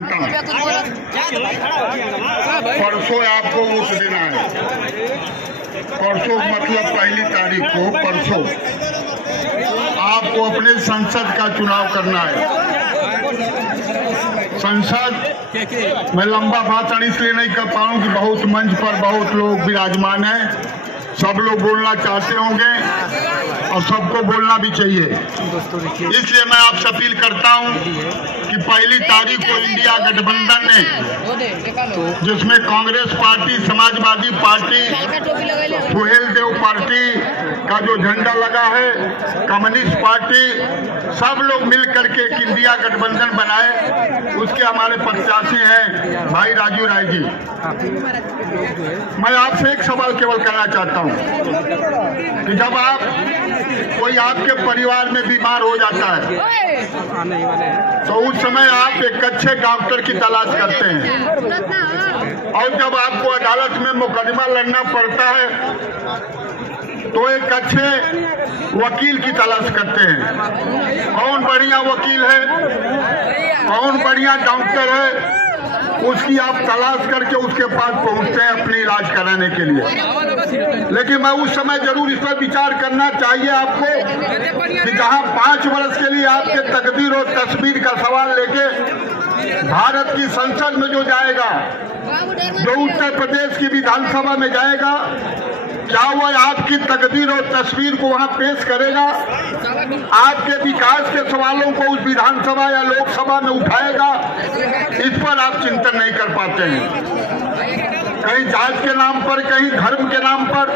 परसों आपको वोट देना है। परसों मतलब पहली तारीख को परसों आपको अपने संसद का चुनाव करना है। संसद मैं लंबा भाषण इसलिए नहीं कर पाऊँ कि बहुत मंच पर बहुत लोग विराजमान हैं, सब लोग बोलना चाहते होंगे और सबको बोलना भी चाहिए। इसलिए मैं आपसे अपील करता हूं कि पहली तारीख को इंडिया गठबंधन ने, जिसमें Congress party, Samajwadi party, Suhel Dev party का जो झंडा लगा है, कम्युनिस्ट पार्टी, सब लोग मिल करके एक इंडिया गठबंधन बनाए। उसके हमारे प्रत्याशी हैं भाई राजू राय जी। मैं आपसे एक सवाल केवल करना चाहता हूं कि जब आप कोई आपके परिवार में बीमार हो जाता है तो उस समय आप एक अच्छे डॉक्टर की तलाश करते हैं, और जब आपको अदालत में मुकदमा लड़ना पड़ता है तो एक अच्छे वकील की तलाश करते हैं। कौन बढ़िया वकील है, कौन बढ़िया डॉक्टर है, उसकी आप तलाश करके उसके पास पहुंचते हैं अपने इलाज कराने के लिए। लेकिन मैं उस समय जरूर इस पर विचार करना चाहिए आपको कि जहां 5 वर्ष के लिए आपके तकदीर और तस्वीर का सवाल लेके भारत की संसद में जो जाएगा, जो उत्तर प्रदेश की विधानसभा में जाएगा, क्या वह आपकी तकदीर और तस्वीर को वहां पेश करेगा? आपके विकास के सवालों को उस विधानसभा या लोकसभा में उठाएगा? इस पर आप चिंतन नहीं कर पाते हैं। कहीं जात के नाम पर, कहीं धर्म के नाम पर,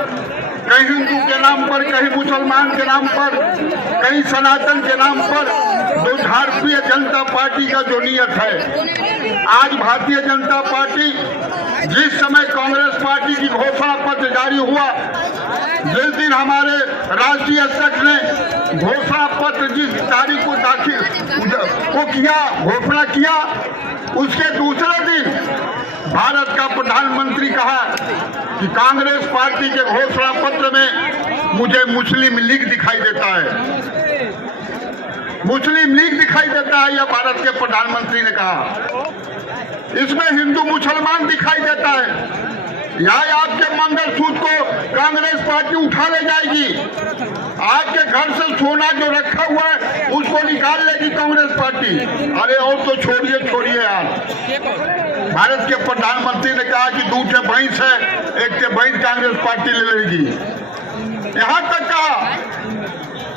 कहीं हिंदू के नाम पर, कहीं मुसलमान के नाम पर, कहीं सनातन के नाम पर जो भारतीय जनता पार्टी का जो नियत है, आज भारतीय जनता पार्टी जिस समय कांग्रेस पार्टी की घोषणा पत्र जारी हुआ, जिस दिन हमारे राष्ट्रीय अध्यक्ष ने घोषणा पत्र जिस तारीख को दाखिल घोषणा किया, उसके दूसरे दिन भारत का प्रधानमंत्री कहा कि कांग्रेस पार्टी के घोषणा पत्र में मुझे मुस्लिम लीग दिखाई देता है। मुस्लिम लीग दिखाई देता है, यह भारत के प्रधानमंत्री ने कहा। इसमें हिंदू मुसलमान दिखाई देता है। यहाँ आपके मंगलसूत्र को कांग्रेस पार्टी उठा ले जाएगी। आपके घर से सोना जो रखा हुआ है उसको निकाल लेगी कांग्रेस पार्टी। अरे और तो छोड़िए यार। भारत के प्रधानमंत्री ने कहा कि 2 भैंस है, 1 भैंस कांग्रेस पार्टी ले लेगी, यहाँ तक कहा।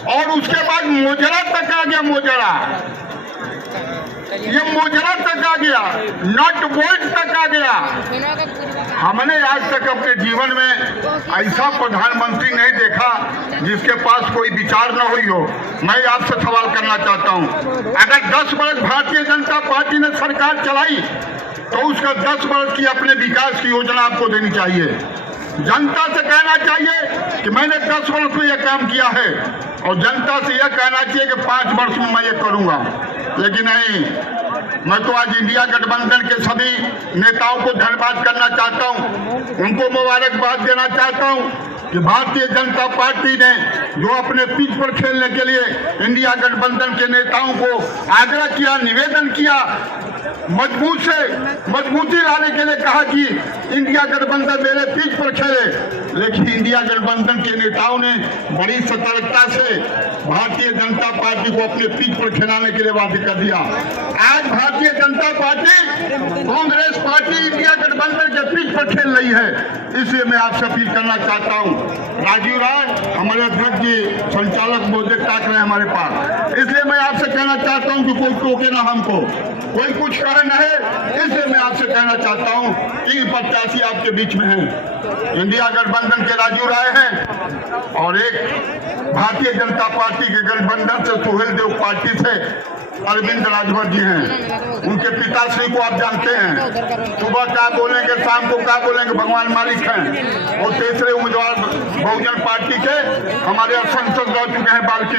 और उसके बाद मोजरा तक आ गया। मोजरा, ये मोजरा तक आ गया, नॉट बोल्ट तक आ गया। हमने आज तक अपने जीवन में ऐसा प्रधानमंत्री नहीं देखा जिसके पास कोई विचार न हुई हो। मैं आपसे सवाल करना चाहता हूं, अगर 10 वर्ष भारतीय जनता पार्टी ने सरकार चलाई तो उसका 10 वर्ष की अपने विकास की योजना आपको देनी चाहिए। जनता से कहना चाहिए कि मैंने 10 वर्ष में यह काम किया है, और जनता से यह कहना चाहिए कि 5 वर्ष में मैं ये करूंगा। लेकिन नहीं, मैं तो आज इंडिया गठबंधन के सभी नेताओं को धन्यवाद करना चाहता हूं, उनको मुबारकबाद देना चाहता हूं कि भारतीय जनता पार्टी ने जो अपने पिच पर खेलने के लिए इंडिया गठबंधन के नेताओं को आग्रह किया, निवेदन किया, मजबूती लाने के लिए कहा कि इंडिया गठबंधन मेरे पिच पर खेले। लेकिन इंडिया गठबंधन के नेताओं ने बड़ी सतर्कता से भारतीय जनता पार्टी को अपने पिच पर खिलाने के लिए वादे कर दिया। आज Bharatiya Janata party Congress party India गठबंधन के पिच पर खेल रही है। इसलिए मैं आपसे अपील करना चाहता हूं, राजीव राय हमारे अध्यक्ष जी, संचालक महोदय ताक रहे हमारे पास, इसलिए मैं आपसे कहना चाहता हूं कि कोई टोके ना हमको, कोई कुछ कहे नहीं। इसलिए मैं आपसे कहना चाहता हूं, 3 प्रत्याशी आपके बीच में हैं। इंडिया गठबंधन के राजू राय हैं, और एक भारतीय जनता पार्टी के गठबंधन से सुहेल देव पार्टी से अरविंद राजभर जी हैं। उनके पिताश्री को आप जानते हैं, सुबह क्या बोलेंगे, शाम को क्या बोलेंगे, भगवान मालिक हैं। और तीसरे उम्मीदवार बहुजन पार्टी के हमारे संसद रह चुके हैं बाल्की